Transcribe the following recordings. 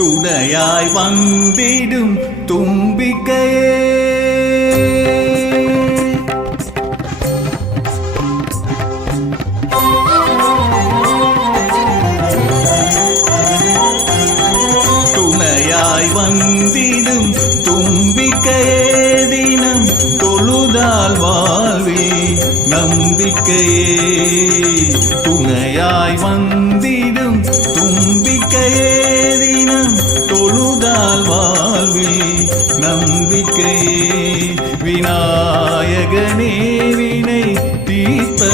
துணையாய் வந்திடும் தும்பிக்கையே. துணையாய் வந்திடும் தும்பிக்கையே தினம் தொழுதால் வாழ்வே நம்பிக்கையே. துணையாய் வந்த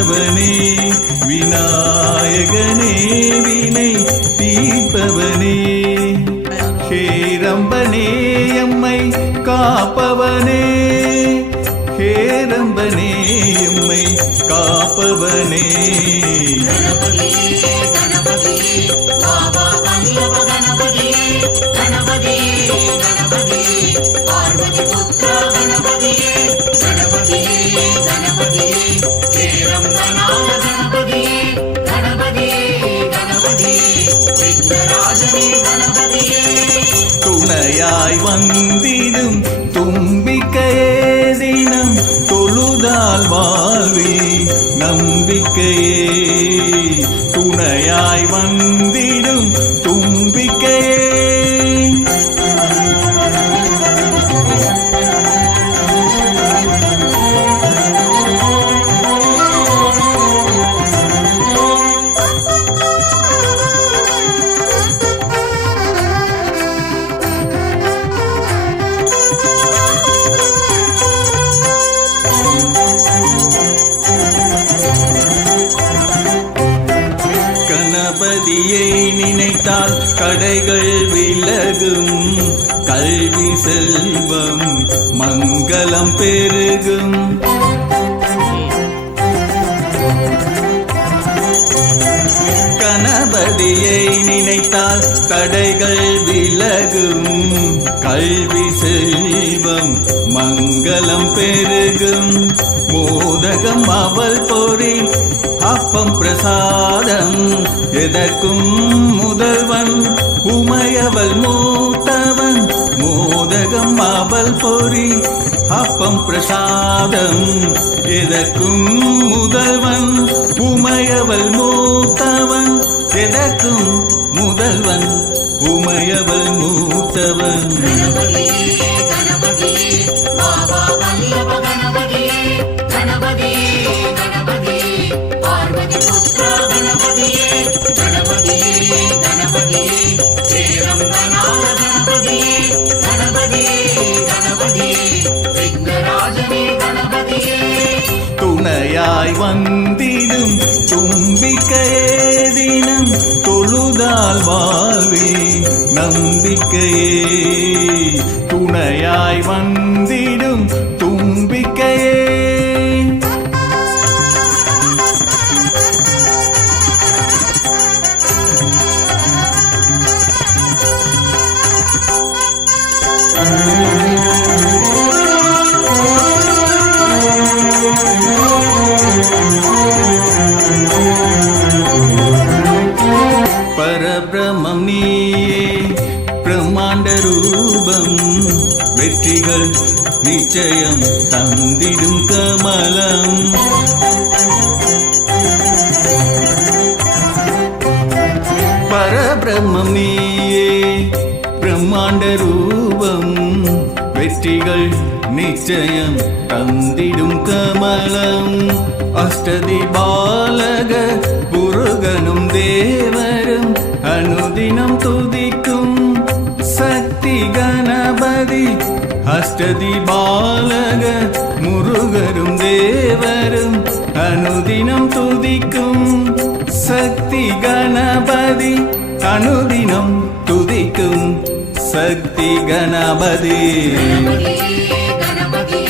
தீர்ப்பவனே விநாயகனே தொழுதால் வாழ்வே. மங்களம் பெருகும். கணபதியை நினைத்தால் தடைகள் விலகும். கல்வி செல்வம் மங்களம் பெருகும். மோதகம் அவள் பொறி அப்பம் பிரசாதம். எதற்கும் முதல்வன் உமையவள் மூத்தவன் பிரசாதம். எதற்கும் முதல்வன்? உமையவள் மூத்தவன். எதற்கும் முதல்வன்? உமையவள் மூத்தவன். வந்திடும் தும்பிக்கையே தினம் தொழுதால் வாழ்வே. நம்பிக்கையே துணையாய் வந்த நிச்சயம் தந்திடும் கமலம். பரபிரம்மம் நீயே பிரம்மாண்ட ரூபம். வெற்றிகள் நிச்சயம் தந்திடும் கமலம். அஷ்டதி பாலக புருகனும் தேவரும் அனுதினம் துதிக்கும் சக்தி கணபதி அஷ்டதிபாலக முருகரும் தேவரும் அனுதினம் துதிக்கும். சக்தி கணபதி அனுதினம் துதிக்கும். சக்தி கணபதி. கணபதி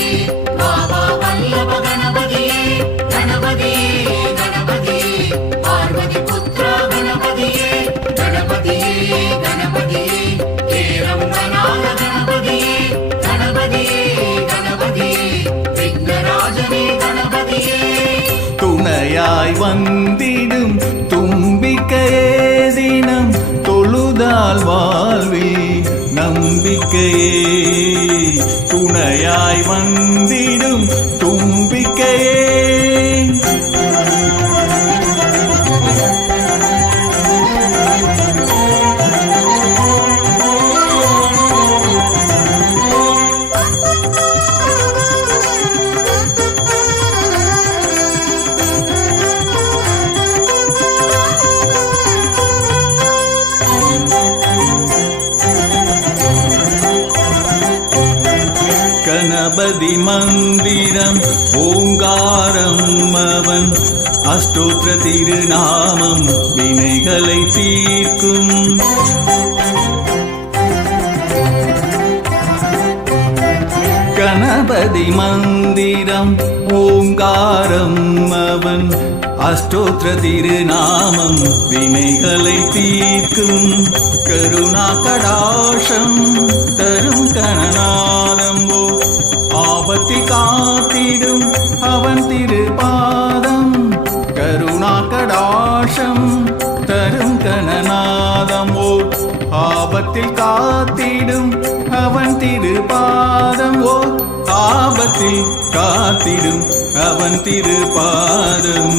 துணையாய் வந்திடும் தும்பிக்கையே தினம் தொழுதால் வாழ்வில் நம்பிக்கையே. கணபதி மந்திரம் ஓங்காரம் அவன். அஷ்டோத்திர திருநாமம் வினைகளை தீர்க்கும். கணபதி மந்திரம் ஓங்காரம் அவன். அஷ்டோத்திர திருநாமம் வினைகளை தீர்க்கும். கருணா கடாஷம். காத்திடும். அவன் திருபாதம் ஓ ஆபத்தில் காத்திடும். அவன் திருபாதம்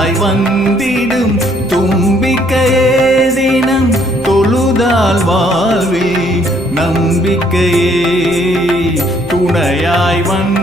துணையாய் வந்திடும். தும்பிக்கையே தினம் தொழுதால் வாழ்வே. நம்பிக்கையே துணையாய் வந்த